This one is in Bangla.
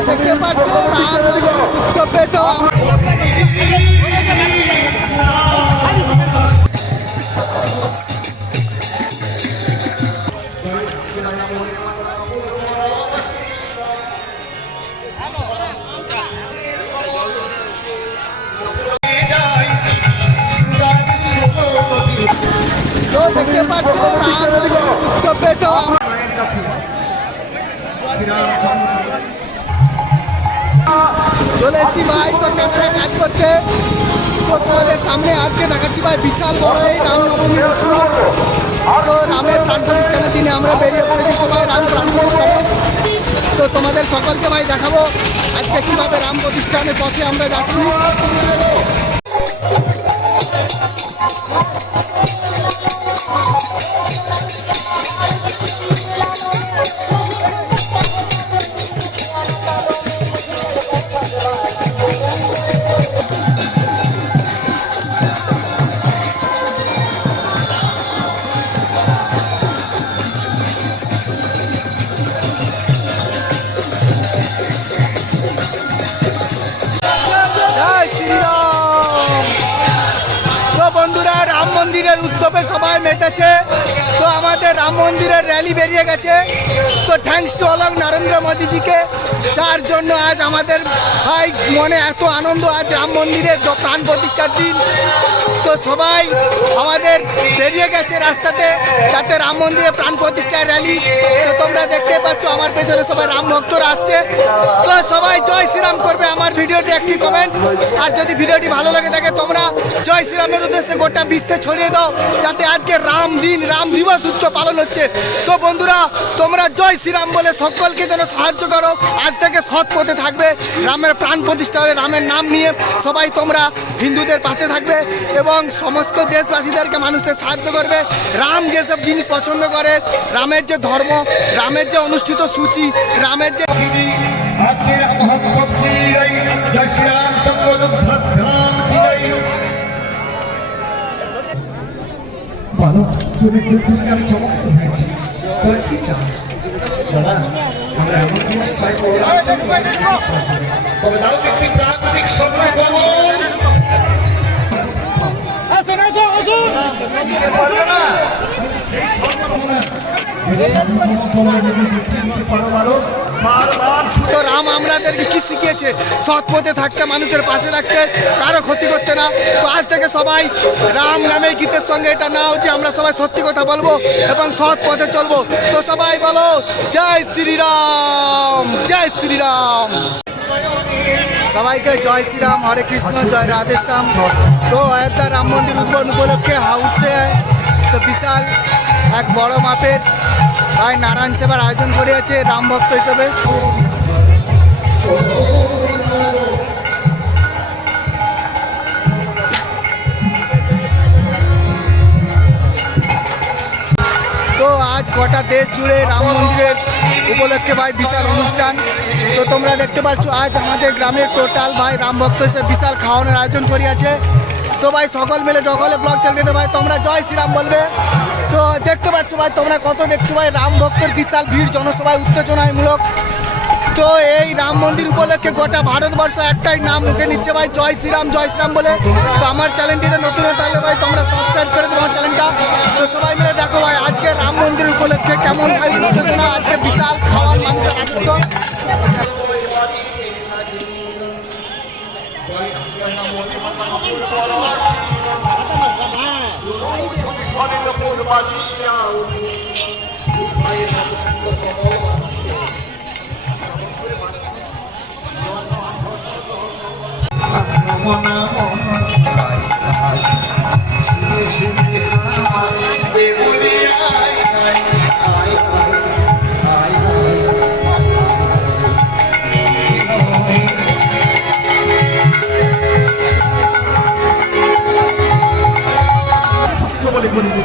দেখতে পাচ্ছ উৎসবে তো দেখতে পাচ্ছ উৎসবে তো চলে এসছি ভাই, তো ক্যামেরা কাজ করতে তো তোমাদের সামনে আজকে দেখাচ্ছি ভাই বিশাল বড় এই রামনবমী তো রামের প্রাণ প্রতিষ্ঠানের দিনে আমরা বেরিয়ে পড়েছি সবাই রাম প্রাণ তো তোমাদের সকলকে ভাই দেখাবো আজকে কীভাবে রাম প্রতিষ্ঠানের পথে আমরা যাচ্ছি। রাম মন্দিরের উৎসবে সবাই মেতেছে। তো আমাদের রাম মন্দিরের র্যালি বেরিয়ে গেছে। তো থ্যাংকস টু অলক নরেন্দ্র মোদীজিকে, যার জন্য আজ আমাদের ভাই মনে এত আনন্দ, আজ রাম মন্দিরের প্রাণ প্রতিষ্ঠার দিন। তো সবাই আমাদের বেরিয়ে গেছে রাস্তাতে, যাতে রাম মন্দিরের প্রাণ প্রতিষ্ঠার র্যালি তোমরা দেখতে পাচ্ছ, আমার পেছনে সবাই রাম ভক্তরা আসছে। তো সবাই জয় শ্রীরাম করবে, আমার ভিডিওটি একটি কমেন্ট আর যদি ভিডিওটি ভালো লাগে থাকে তোমরা জয় শ্রীরামের উদ্দেশ্যে গোটা বিশ্বে ছড়িয়ে দাও, যাতে আজকে রাম দিন, রাম দিবস উৎসব পালন হচ্ছে। তো বন্ধুরা, তোমরা জয় শ্রীরাম বলে সকলকে যেন সাহায্য করো। আজ থেকে সৎ পথে থাকবে, রামের প্রাণ প্রতিষ্ঠা হবে রামের নাম নিয়ে। সবাই তোমরা হিন্দুদের পাশে থাকবে এবং সমস্ত দেশবাসীদেরকে মানুষের সাহায্য করবে। রাম যেসব জিনিস পছন্দ করে, রামের যে ধর্ম রামের যে অনুষ্ঠিত সূচি রামের যে প্রাকৃতিক তো রাম আমাদেরকে কি শিখিয়েছে? সৎ পথে থাকতে, মানুষের পাশে রাখতে, কারও ক্ষতি করতে না। তো আজ থেকে সবাই রাম নামে গীতের সঙ্গে এটা নাও যে আমরা সবাই সত্যি কথা বলব এবং সৎ পথে চলবো। তো সবাই বলো, জয় শ্রীরাম জয় শ্রীরাম। সবাইকে জয় শ্রীরাম, হরে কৃষ্ণ, জয় রাধেশ্যাম তো অযোধ্যা রাম মন্দির উদ্বোধন উপলক্ষে হাউতে, তো বিশাল এক বড় মাপের ভাই নারায়ণ সেবার আয়োজন করিয়াছে রাম ভক্ত হিসেবে। তো আজ গোটা দেশ জুড়ে রাম মন্দিরের উপলক্ষে ভাই বিশাল অনুষ্ঠান। তো তোমরা দেখতে পাচ্ছ, আজ আমাদের গ্রামের টোটাল ভাই রাম ভক্ত হিসেবে বিশাল খাওয়ানোর আয়োজন করিয়াছে। তো ভাই সকল মিলে জগলে ব্লগ চালিয়ে ভাই, তোমরা জয় শ্রীরাম বলবে। তো দেখতে পাচ্ছ ভাই, তোমরা কত দেখছ ভাই? রাম ভক্তের বিশাল ভিড়, জনসভায় উত্তেজনামূলক। তো এই রাম মন্দির উপলক্ষে গোটা ভারতবর্ষ একটাই নাম মুখে নিচ্ছে ভাই, জয় শ্রীরাম জয় শ্রীরাম বলে। তো আমার চ্যানেলটিতে নতুন তাহলে ভাই, তোমরা সাবস্ক্রাইব করে দেবো আমার চ্যানেলটা। তো সবাই মিলে দেখো ভাই, আজকে রাম মন্দির উপলক্ষে কেমন ভাই উত্তেজনা, আজকে বিশাল খাওয়ার বলে